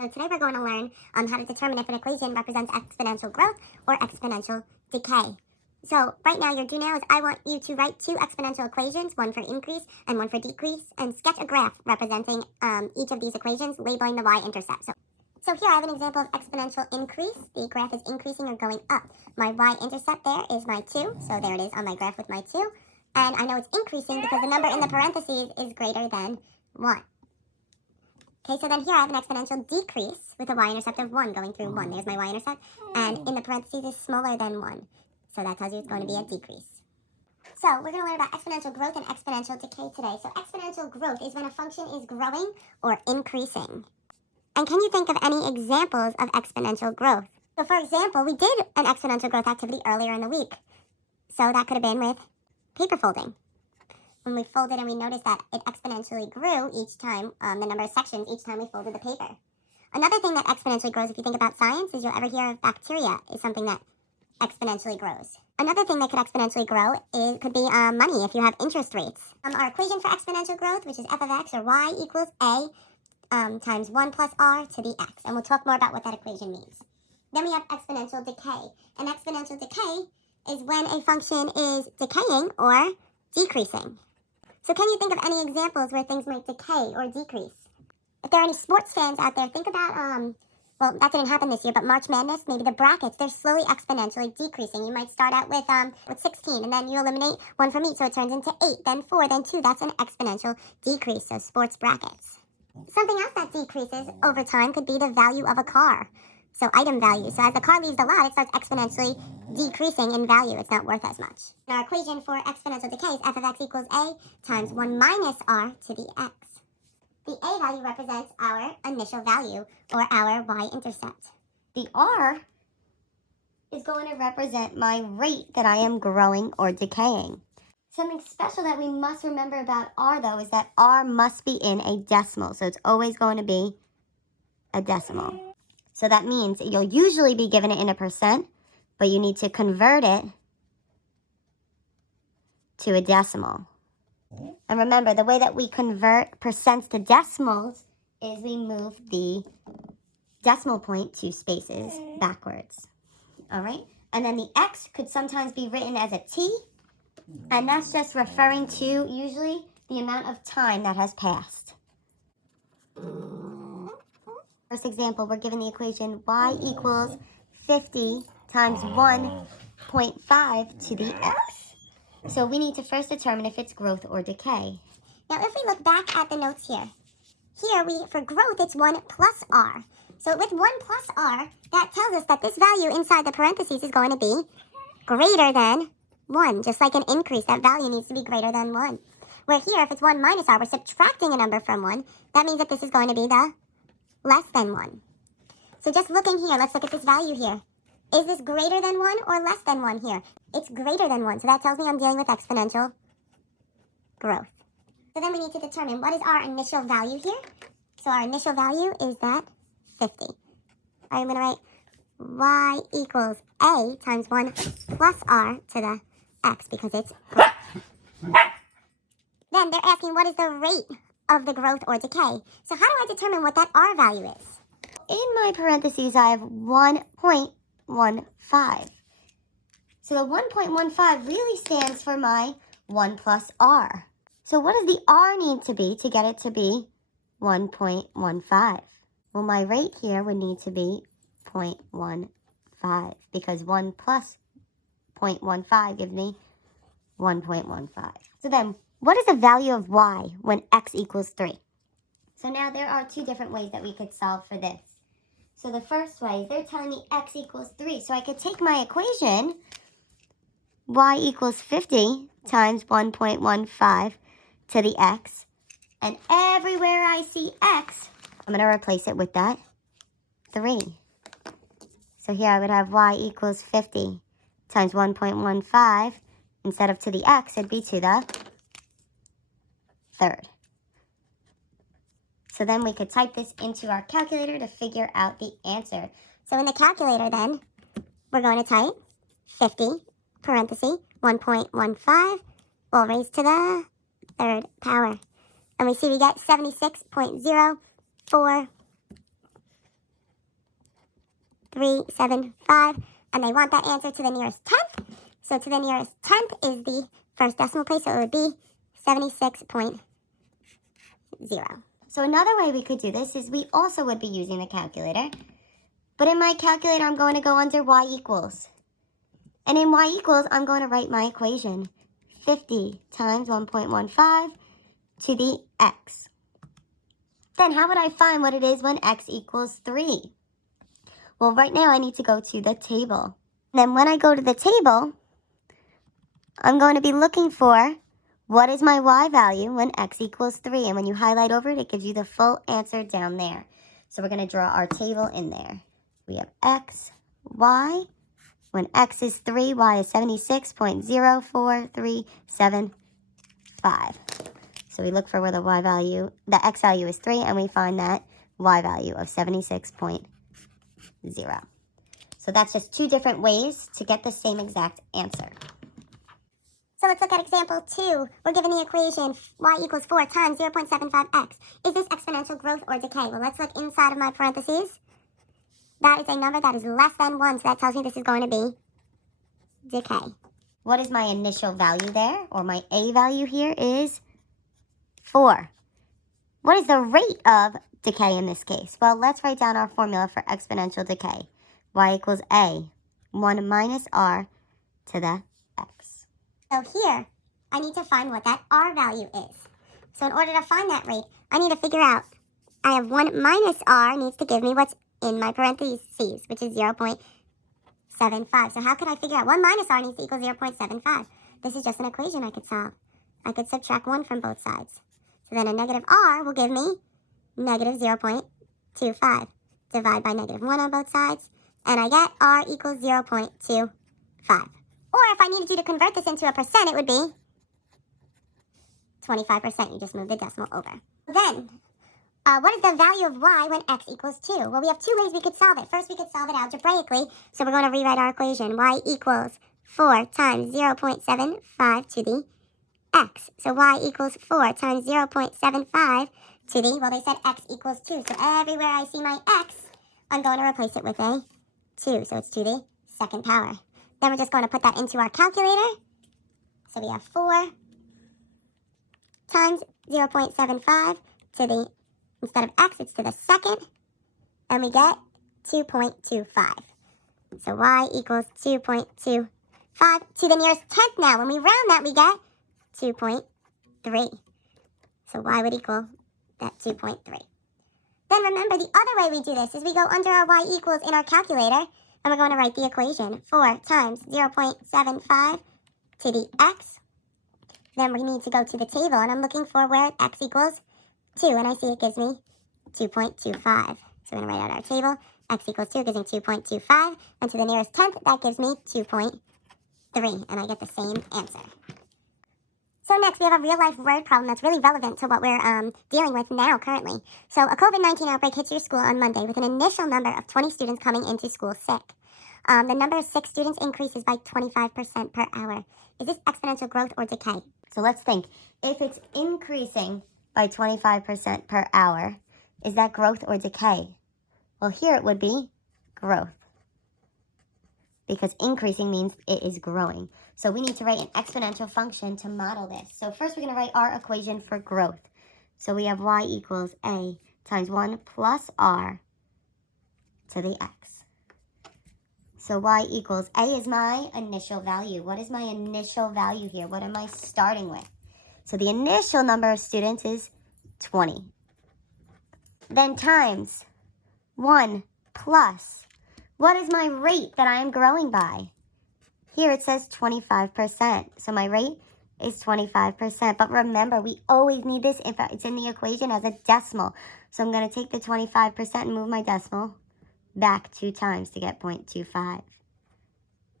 So today we're going to learn how to determine if an equation represents exponential growth or exponential decay. So right now, your do now is I want you to write two exponential equations, one for increase and one for decrease, and sketch a graph representing each of these equations, labeling the y-intercept. So here I have an example of exponential increase. The graph is increasing or going up. My y-intercept there is my 2, so there it is on my graph with my 2. And I know it's increasing because the number in the parentheses is greater than 1. Okay, so then here I have an exponential decrease with a y-intercept of 1 going through 1. There's my y-intercept. And in the parentheses is smaller than 1. So that tells you it's going to be a decrease. So we're going to learn about exponential growth and exponential decay today. So exponential growth is when a function is growing or increasing. And can you think of any examples of exponential growth? So for example, we did an exponential growth activity earlier in the week. So that could have been with paper folding. When we folded and we noticed that it exponentially grew each time, the number of sections each time we folded the paper. Another thing that exponentially grows, if you think about science, is you'll ever hear of bacteria is something that exponentially grows. Another thing that could exponentially grow could be money if you have interest rates. Our equation for exponential growth, which is f of x or y equals a times 1 plus r to the x. And we'll talk more about what that equation means. Then we have exponential decay. And exponential decay is when a function is decaying or decreasing. So can you think of any examples where things might decay or decrease? If there are any sports fans out there, think about, well, that didn't happen this year, but March Madness, maybe the brackets, they're slowly exponentially decreasing. You might start out with 16, and then you eliminate 1 from each, so it turns into 8, then 4, then 2. That's an exponential decrease, so sports brackets. Something else that decreases over time could be the value of a car. So item value. So as the car leaves the lot, it starts exponentially decreasing in value. It's not worth as much. And our equation for exponential decay is f of x equals a times 1 minus r to the x. The a value represents our initial value, or our y-intercept. The r is going to represent my rate that I am growing or decaying. Something special that we must remember about r, though, is that r must be in a decimal. So it's always going to be a decimal. So that means you'll usually be given it in a percent, but you need to convert it to a decimal. And remember, the way that we convert percents to decimals is we move the decimal point 2 spaces backwards. All right? And then the x could sometimes be written as a t, and that's just referring to usually the amount of time that has passed. First example, we're given the equation y equals 50 times 1.5 to the x. So we need to first determine if it's growth or decay. Now if we look back at the notes here, for growth it's 1 plus r. So with 1 plus r, that tells us that this value inside the parentheses is going to be greater than 1. Just like an increase, that value needs to be greater than 1. Where here, if it's 1 minus r, we're subtracting a number from 1. That means that this is going to be the less than 1. So just looking here, let's look at this value here. Is this greater than 1 or less than 1 here? It's greater than 1, so that tells me I'm dealing with exponential growth. So then we need to determine what is our initial value here. So our initial value is that 50. I'm going to write y equals a times 1 plus r to the x because it's growth. Then they're asking what is the rate of the growth or decay. So how do I determine what that r value is? In my parentheses, I have 1.15. So the 1.15 really stands for my 1 plus r. So what does the r need to be to get it to be 1.15? Well, my rate here would need to be 0.15 because 1 plus 0.15 gives me 1.15. So then, what is the value of y when x equals 3? So now there are two different ways that we could solve for this. So the first way is they're telling me x equals 3. So I could take my equation, y equals 50 times 1.15 to the x. And everywhere I see x, I'm going to replace it with that 3. So here I would have y equals 50 times 1.15. Instead of to the x, it'd be to the third. So then we could type this into our calculator to figure out the answer. So in the calculator then, we're going to type 50, parenthesis, 1.15, all raised to the third power. And we see we get 76.04 0.375, and they want that answer to the nearest tenth. So to the nearest tenth is the first decimal place, so it would be 76.0. So another way we could do this is we also would be using the calculator. But in my calculator, I'm going to go under y equals. And in y equals, I'm going to write my equation. 50 times 1.15 to the x. Then how would I find what it is when x equals 3? Well, right now I need to go to the table. Then when I go to the table, I'm going to be looking for what is my y value when x equals 3. And when you highlight over it, it gives you the full answer down there. So we're going to draw our table in there. We have x, y. When x is 3, y is 76.04375. So we look for where the y value, the x value is 3, and we find that y value of 76.0. So that's just two different ways to get the same exact answer. So let's look at example 2. We're given the equation y equals 4 times 0.75x. Is this exponential growth or decay? Well, let's look inside of my parentheses. That is a number that is less than 1, so that tells me this is going to be decay. What is my initial value there, or my a value here is 4. What is the rate of decay in this case? Well, let's write down our formula for exponential decay. Y equals a, 1 minus r to the x. So here, I need to find what that r value is. So in order to find that rate, I need to figure out, I have 1 minus r needs to give me what's in my parentheses, which is 0.75. So how could I figure out 1 minus r needs to equal 0.75? This is just an equation I could solve. I could subtract 1 from both sides. So then a negative r will give me negative 0.25. Divide by negative 1 on both sides, and I get r equals 0.25. Or if I needed you to convert this into a percent, it would be 25%. You just move the decimal over. Then, what is the value of y when x equals 2? Well, we have two ways we could solve it. First, we could solve it algebraically. So we're going to rewrite our equation. Y equals 4 times 0.75 to the x. So y equals 4 times 0.75 to the, well, they said x equals 2. So everywhere I see my x, I'm going to replace it with a 2. So it's to the second power. Then we're just going to put that into our calculator. So we have 4 times 0.75 to the, instead of x, it's to the second. And we get 2.25. So y equals 2.25 to the nearest tenth now. When we round that, we get 2.3. So y would equal that 2.3. Then remember, the other way we do this is we go under our y equals in our calculator, and we're going to write the equation. 4 times 0.75 to the x. Then we need to go to the table, and I'm looking for where x equals 2, and I see it gives me 2.25. So we're going to write out our table. X equals 2 gives me 2.25, and to the nearest tenth, that gives me 2.3, and I get the same answer. So next, we have a real-life word problem that's really relevant to what we're dealing with now, currently. So a COVID-19 outbreak hits your school on Monday with an initial number of 20 students coming into school sick. The number of sick students increases by 25% per hour. Is this exponential growth or decay? So let's think. If it's increasing by 25% per hour, is that growth or decay? Well, here it would be growth, because increasing means it is growing. So we need to write an exponential function to model this. So first we're going to write our equation for growth. So we have y equals a times 1 plus r to the x. So y equals a is my initial value. What is my initial value here? What am I starting with? So the initial number of students is 20. Then times 1 plus. What is my rate that I am growing by? Here it says 25%. So my rate is 25%. But remember, we always need this if it's in the equation as a decimal. So I'm going to take the 25% and move my decimal back 2 times to get 0.25.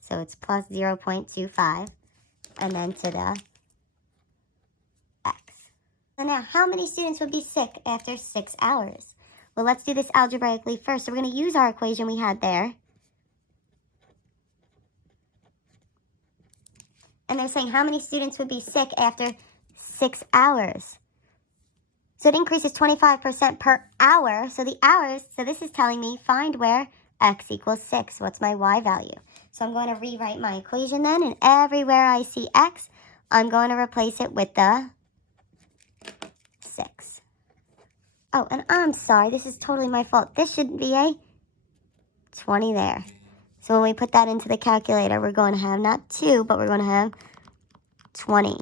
So it's plus 0.25 and then to the x. So now, how many students would be sick after 6 hours? Well, let's do this algebraically first. So we're going to use our equation we had there. And they're saying how many students would be sick after 6 hours. So it increases 25% per hour. So the hours, so this is telling me find where x equals 6. What's my y value? So I'm going to rewrite my equation then, and everywhere I see x, I'm going to replace it with the 6. Oh, and I'm sorry, this is totally my fault. This shouldn't be a 20 there. So when we put that into the calculator, we're going to have not 2, but we're going to have 20.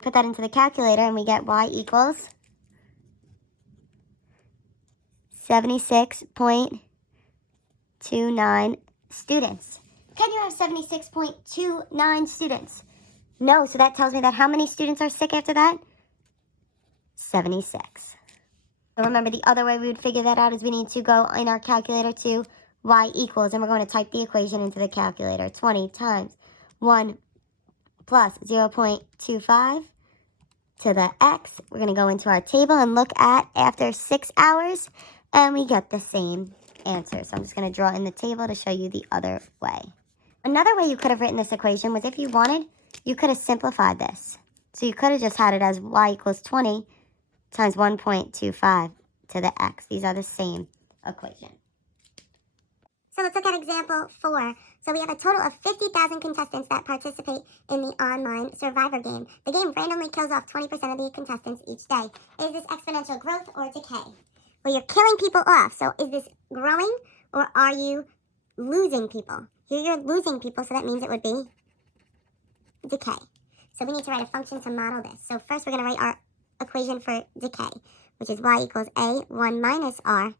Put that into the calculator, and we get y equals 76.29 students. Can you have 76.29 students? No, so that tells me that how many students are sick after that? 76. So remember, the other way we would figure that out is we need to go in our calculator to y equals, and we're going to type the equation into the calculator. 20 times 1 plus 0.25 to the x. We're going to go into our table and look at after 6 hours, and we get the same answer. So I'm just going to draw in the table to show you the other way. Another way you could have written this equation was, if you wanted, you could have simplified this. So you could have just had it as y equals 20 times 1.25 to the x. These are the same equation. So let's look at example 4. So we have a total of 50,000 contestants that participate in the online survivor game. The game randomly kills off 20% of the contestants each day. Is this exponential growth or decay? Well, you're killing people off. So is this growing, or are you losing people? Here you're losing people, so that means it would be decay. So we need to write a function to model this. So first we're going to write our equation for decay, which is y equals a 1 minus r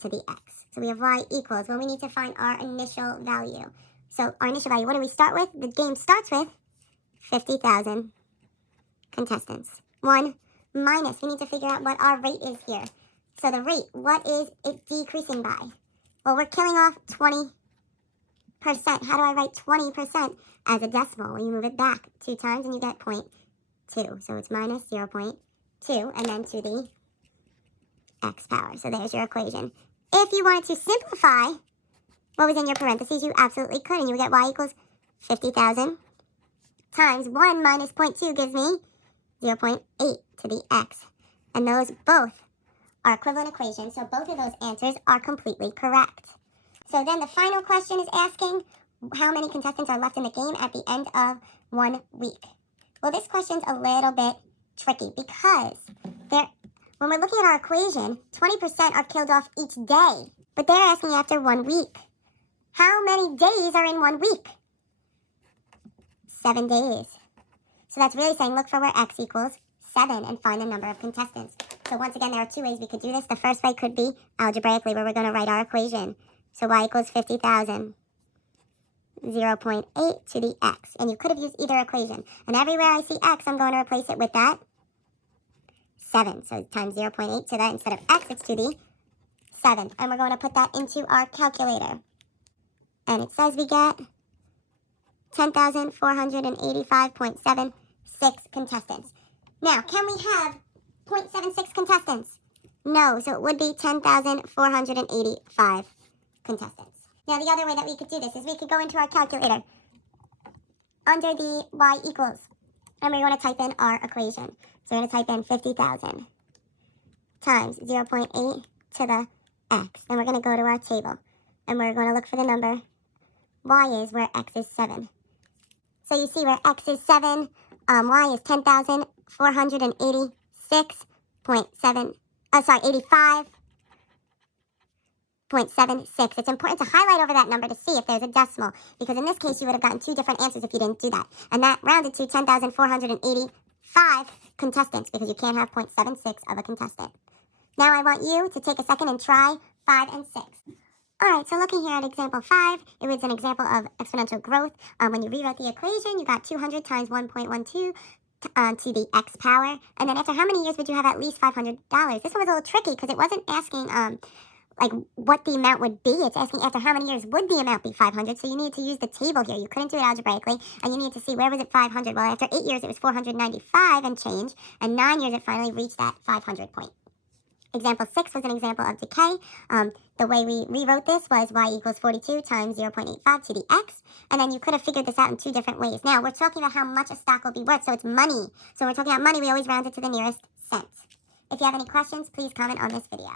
to the x. So we have y equals, well, we need to find our initial value. So our initial value, what do we start with? The game starts with 50,000 contestants. 1 minus, we need to figure out what our rate is here. So the rate, what is it decreasing by? Well, we're killing off 20%. How do I write 20% as a decimal? Well, you move it back 2 times and you get 0.2. So it's minus 0.2 and then to the x power. So there's your equation. If you wanted to simplify what was in your parentheses, you absolutely could, and you would get y equals 50,000 times 1 minus 0.2 gives me 0.8 to the x. And those both are equivalent equations, so both of those answers are completely correct. So then the final question is asking how many contestants are left in the game at the end of 1 week. Well, this question's a little bit tricky because when we're looking at our equation, 20% are killed off each day, but they're asking after 1 week. How many days are in 1 week? 7 days. So that's really saying look for where x equals 7 and find the number of contestants. So once again, there are 2 ways we could do this. The first way could be algebraically, where we're going to write our equation. So y equals 50,000, 0.8 to the x. And you could have used either equation. And everywhere I see x, I'm going to replace it with that 7. So times 0.8 to that, instead of x, it's to the 7. And we're going to put that into our calculator. And it says we get 10,485.76 contestants. Now, can we have 0.76 contestants? No, so it would be 10,485 contestants. Now, the other way that we could do this is we could go into our calculator under the y equals, and we're going to type in our equation. So we're going to type in 50,000 times 0.8 to the x. And we're going to go to our table. And we're going to look for the number y is where x is 7. So you see where x is 7, y is 85.76. It's important to highlight over that number to see if there's a decimal, because in this case you would have gotten 2 different answers if you didn't do that. And that rounded to 10,485 contestants, because you can't have 0.76 of a contestant. Now I want you to take a second and try 5 and 6. Alright, so looking here at example 5, it was an example of exponential growth. When you rewrote the equation, you got 200 times 1.12 to the x power. And then after how many years would you have at least $500? This one was a little tricky because it wasn't asking like what the amount would be. It's asking after how many years would the amount be 500. So you need to use the table here. You couldn't do it algebraically, and you need to see where was it 500. Well, after 8 years it was 495 and change, and 9 years it finally reached that 500 point. Example 6 was an example of decay. The way we rewrote this was y equals 42 times 0.85 to the x. And then you could have figured this out in 2 different ways. Now, we're talking about how much a stock will be worth, so it's money. So when we're talking about money, we always round it to the nearest cent. If you have any questions, please comment on this video.